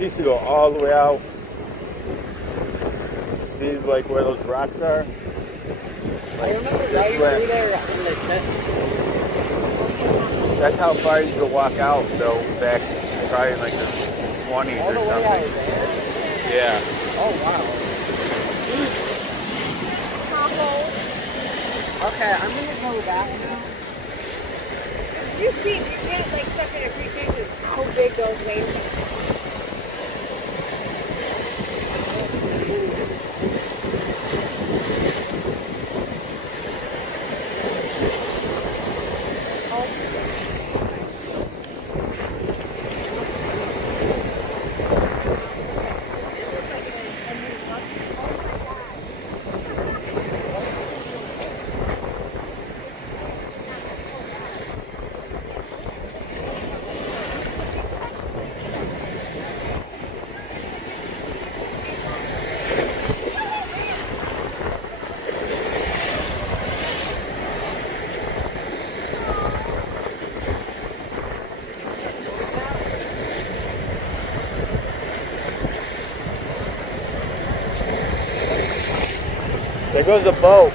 This used to go all the way out. See, like where those rocks are? I remember This riding way. through there in the That's how far you could walk out, though, back probably in like the 20s all or the way something. out there. Yeah. Oh wow. Okay, I'm gonna go back now. You see, you get like such an appreciation of how big those waves are. There goes a boat.